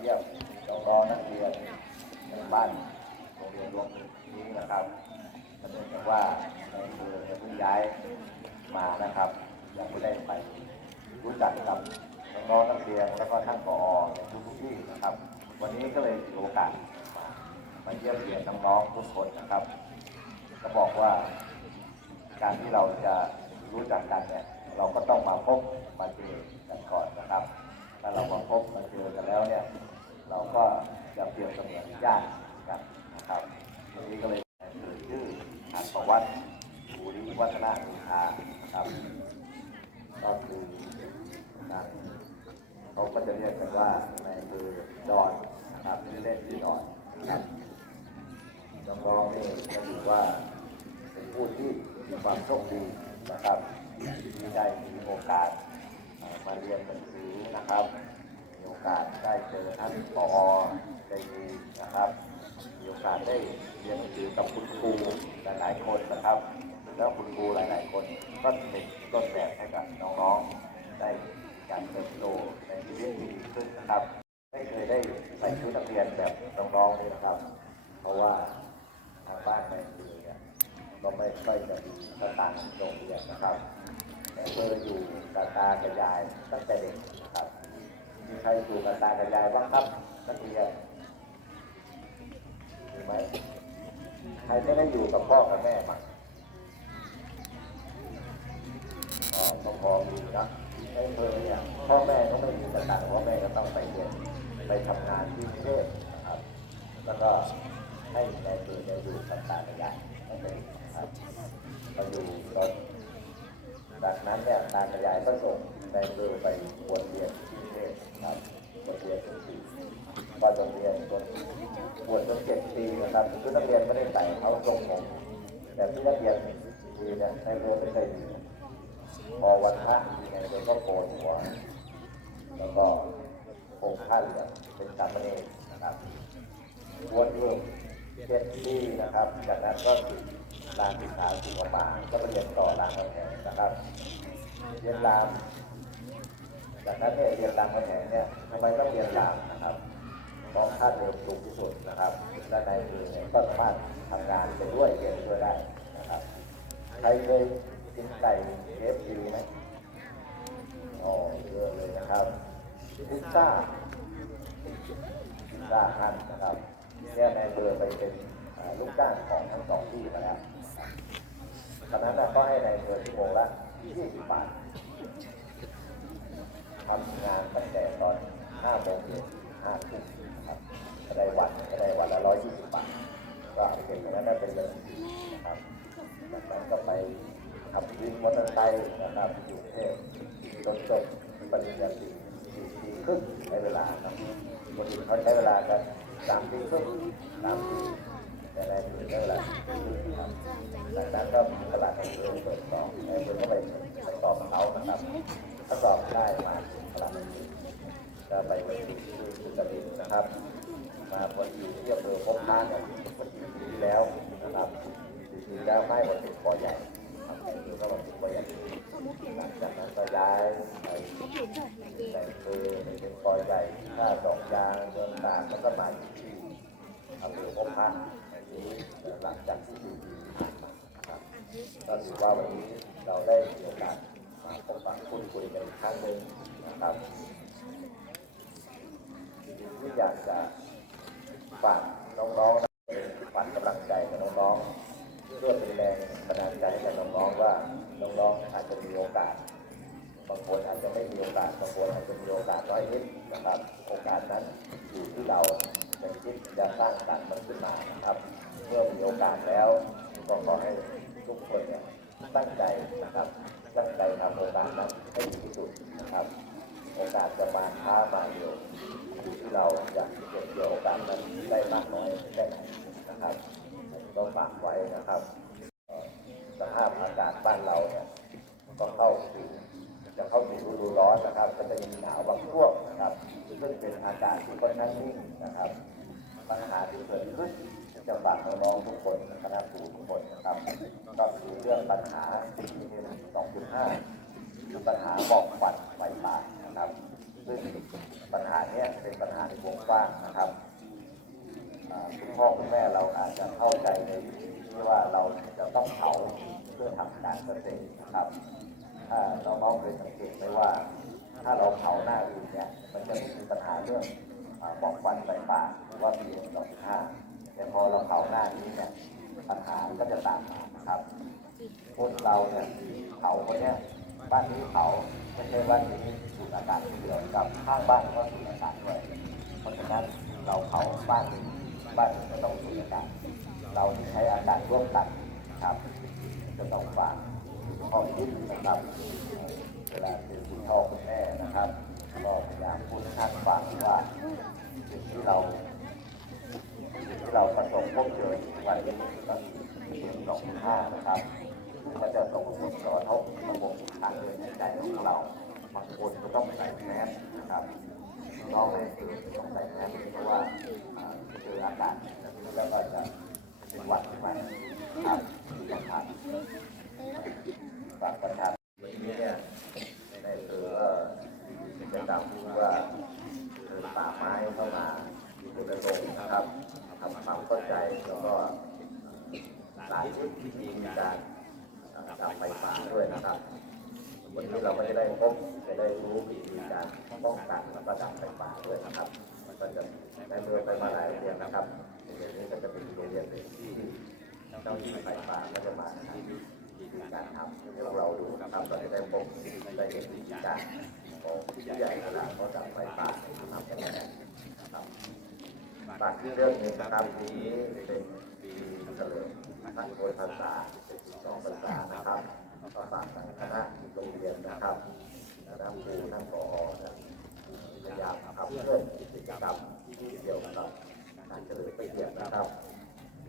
เยี่ยมน้องนักเรียนในบ้านโรงเรียนรวมนี้นะครับเนื่องจากว่าในอำเภอเนี่ยเพิ่งย้ายมานะครับยังไม่ได้ไปรู้จักกับน้องนักเรียนแล้วก็ท่านผอในทุกที่นะครับ วันนี้ก็เลยถือโอกาสมามาเยี่ยมเยียนน้องๆทุกคนนะครับ ก็บอกว่าการที่เราจะรู้จักกันเนี่ยเราก็ต้องมาพบมาเจอกันก่อนนะครับ ถ้าเรามาพบมาเจอกันแล้วเนี่ย เราก็จะเปรียบเสมือนญาติกันนะครับวันนี้ก็เลยเอ่ยชื่ออัประวัติภูริวัฒนาอุทานะครับ ก็คือนะเขาก็จะเรียกกันว่าในอำเภอดอนนะครับชื่อเล่นชื่อดอนนะครับน้องๆนี่ก็ถือว่าเป็นผู้ที่มีความโชคดีนะครับที่ได้มีโอกาสมาเรียนหนังสือนะครับ อกาสได้เจอท่านปอใจดีนะครับมีโอกาสได้เรียนหนังสือกับคุณครูหลายๆคนนะครับ แล้วคุณครูหลาย ๆ คนก็เป็นต้นแบบให้กับน้องๆได้การเติบโตในชีวิตที่ดีขึ้นนะครับ ไม่เคยได้ใส่ชุดนักเรียนแบบน้องๆเลยนะครับ เพราะว่าทางบ้านในอำเภอเนี่ยก็ไม่ค่อยจะมีสถานโรงเรียนนะครับในอำเภออยู่กับตากับยายตั้งแต่เด็กนะครับ มีใครอยู่กับตากับยายบ้างครับนักเรียนมีไหมใครไม่ได้อยู่กับพ่อกับแม่บ้างอ๋อก็พอมีนะในอำเภอเนี่ยพ่อแม่ก็ไม่มีสถานพ่อแม่ก็ต้องไปเรียนไปทำงานที่กรุงเทพนะครับ แล้วก็ให้ในอำเภอเนี่ยอยู่กับตากับยายตั้งแต่เด็กนะครับมาอยู่ จากนั้นเนี่ยตากับยายก็ส่งในอำเภอไปบวชเรียนที่กเทพนะครับวชเรียนถึงสี่ก็จะเรียนจนบวชจนเจ็ดปีนะครับคือนักเรียนไม่ได้ใส่เขาทรงผมแต่ที่นักเรียนคุยเนี่ยในอำเภอไม่เคยมีพอวันพระในอำเภอก็โกนหัวแล้วก็ผมท่านเนี่ยเป็นสามเณรนะครับบวชอยู่ เจ็ดปีนะครับจากนั้นก็ติดรามศึกษาศิลปะก็ไปเรียนต่อรามคำแหงนะครับเรียนรามจากนั้นเนี่ยเรียนรามคำแหงเนี่ยทำไมต้องเรียนรามนะครับเพราะค่าเทอมสูงที่สุดนะครับและในมือเนี่ยก็สามารถทำงานไปด้วยเรียนด้วยได้นะครับใครเคยกินไก่เคฟซีไหมอ๋อเยอะเลยนะครับพิซซ่าจ้างท่านนะครับ เนี่ยนายเบอร์ไปเป็นลูกจ้างของทั้งสองที่มาแล้วตอนนั้นน่ะก็ให้นายเบอร์ชั่วโมงละ20บาททำงานตั้งแต่ตอน5โมงเย็น5ทุ่มครับได้วันได้วันละ120บาท ก็เอาเก็บตรงนั้นได้เป็นเงินดีนะครับจากนั้นก็ไปขับวินมอเตอร์ไซค์นะครับอยู่กรุงเทพจนจบปริญญาตรีสี่ปีครึ่งใช้เวลาครับคนอื่นเขาใช้เวลากัน สามปีครึ่งสามปีแต่ในมือใช้เวลาสี่ปีครึ่งครับจากนั้นก็มีตลาดเมืองเปิดต่อในเมืองก็ไปไปสอบกับเขานะครับถ้าสอบได้มาถึงตลาดในเมืองก็ไปไปที่สุจริตนะครับ มาพอดีที่อำเภอพบพานเนี่ยพอดีปีที่แล้วนะครับปีที่แล้วไม่หมดเป็นปอใหญ่ ครับอก็มาเป็นปอใหญ่หลังจากนั้นก็ย้ายไปแต่คือเป็นปอยใหญ่ถ้าดอกยางเดินตากแล้วก็มาที่อำเภอพบพระในนี้หลังจากที่สี่ปีที่ผ่านมาครับก็ถือว่าวันนี้เราได้มีโอกาสมาพบปะพูดคุยกันอีกครั้งหนึ่งนะครับที่อยากจะฝากน้องๆนะฝากกำลังใจกับน้องๆ เพื่อเป็นแรงบันดาลใจให้กับน้องๆว่าน้องๆอาจจะมีโอกาสบางคนอาจจะไม่มีโอกาสบางคนอาจจะมีโอกาสน้อยนิดนะครับ โอกาสนั้นอยู่ที่เราจะคิดจะสร้างสรรค์มันขึ้นมานะครับ เมื่อมีโอกาสแล้วก็ขอให้ทุกคนเนี่ยตั้งใจนะครับตั้งใจทำโอกาสนั้นให้ดีที่สุดนะครับ โอกาสจะมาช้ามาเร็วอยู่ที่เราอยากเก็บเกี่ยวโอกาสนั้นได้มากน้อยแค่ไหนนะครับ ต้องฝากไว้นะครับสภาพอากาศบ้านเราเนี่ยก็เข้าสู่จะเข้าสู่ฤดูร้อนนะครับก็จะมีหนาวบางช่วงนะครับซึ่งเป็นอากาศที่ค่อนข้างนิ่งนะครับปัญหาที่เกิดขึ้นจะฝากน้องๆทุกคนคณะครูทุกคนนะครับก็คือเรื่องปัญหา PM 2.5คือปัญหาหมอกควันไฟป่านะครับซึ่งปัญหาเนี้ยเป็นปัญหาในวงกว้างนะครับ คุณพ่อคุณแม่เราอาจจะเข้าใจในวิธีที่ว่าเราจะต้องเผาเพื่อทำการเกษตรนะครับ ถ้าน้องๆเคยสังเกตไหมว่า ถ้าเราเผาหน้าอื่นเนี่ยมันจะไม่มีปัญหาเรื่องอาหมอกควันไฟป่าหรือว่า PM 2.5แต่พอเราเผาหน้านี้เนี่ยปัญหาก็จะตามมานะครับคนเราเนี่ยเผาคนเนี้ยบ้านนี้เผาไม่ใช่บ้านนี้สูดอากาศเดียวกับข้างบ้านก็สูดอากาศด้วยเพราะฉะนั้นเราเผาบ้านนี้ บ้านก็ต้องสูดอากาศเราที่ใช้อากาศร่วมกันครับจะต้องฝากข้อคิดนะครับเวลาเป็นคุณพ่อคุณแม่นะครับก็พยายามพูดให้านฟังว่าสิ่งที่เราสิ่งที่เราประสบพบเจอทุกวันนี้ก็คือเป็นสองห้านะครับซึ่งมันจะส่งผลกระทบระบบทางเดินหายใจของเราบางคนก็ต้องใส่แมสนะครับน้องไม่คือต้องใส่แมสเพราะว่าอ่าเจออากาศแล้วก็จะเป็นหวัดขึ้นมาครับที่สำคัญ ฝากประชาชนวันนี้เนี่ยในอำเภอก็มีกิจกรรมที่ว่าเดินป่าไม้เข้ามาอยู่ในโรง นะครับทำความเข้าใจแล้วก็สาธิตวิธีการดับไฟป่าด้วยนะครับวันนี้เราก็จะได้พบจะได้รู้วิธีการป้องกันแล้วก็ดับไฟป่าด้วยนะครับมันก็จะได้เมื่อไปมาหลายเรียนนะครับเรียนนี้ก็จะเป็นโรงเรียนที่เจ้าที่ไฟป่าก็จะมานะครับวิธีการทำให้พวกเราดูนะครับเราจะได้พบได้เห็นวิธีการของผู้ใหญ่เวลาเขาดับไฟป่าทำกันยังไงนะครับ ฝากที่เรื่องหนี้ครับนี้เป็นปีเฉลิมพระโกนภาษาสองภาษานะครับก็ฝากทางคณะโรงเรียนนะครับคณะครูท่านผอนพยายามขับเคลื่อนกิจกรรมที่เกี่ยวกับการเฉลิมพระเกียรตินะครับ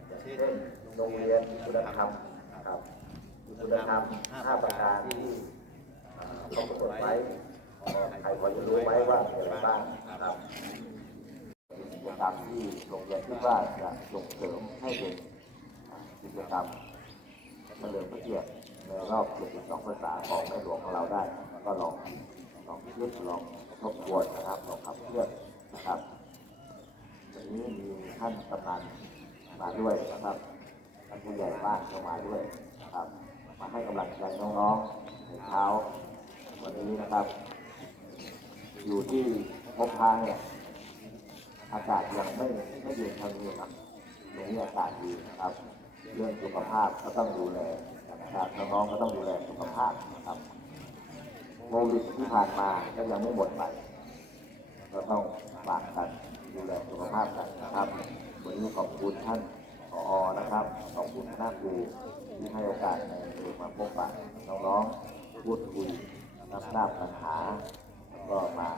อย่างเช่นโรงเรียนคุณธรรมนะครับคุณธรรมห้าประการที่ต้องกำหนดไว้ใครพอจะรู้ไหมว่ามีอะไรบ้างนะครับ จกรรมที่โรงเรียนคิดว่าจะส่งเสริมให้เป็นกิจกรรมเฉลิมพระเกียรติในรอบ 72ภาษาของในหลวงของเราได้ ก็ลองลองคิดลองทบทวนนะครับลองขับเคลื่อนนะครับวันนี้มีท่านกำนันมาด้วยนะครับท่านผู้ใหญ่บ้านก็มาด้วยนะครับ มาให้กำลังใจน้องๆในเช้าวันนี้นะครับ อยู่ที่พบทางเนี่ย อากาศยังไม่ไม่เย็นเท่านี้ครับตรงนี้อากาศดีนะครับ เรื่องสุขภาพก็ต้องดูแลนะครับน้องๆก็ต้องดูแลสุขภาพนะครับโควิดที่ผ่านมาก็ยังไม่หมดไปก็ต้องฝากกันดูแลสุขภาพกันนะครับวันนี้ขอบคุณท่านผอนะครับ ขอบคุณคณะครูที่ให้โอกาสในเรื่องมาพบปะน้องๆพูดคุยรับทราบปัญหาแล้วก็มา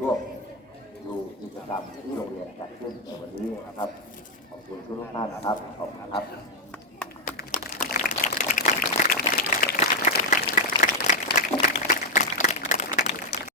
ร่วม ดูกิจกรรมที่โรงเรียนจัดขึ้นในวันนี้นะครับ ขอบคุณทุกท่านนะครับ ขอบคุณครับ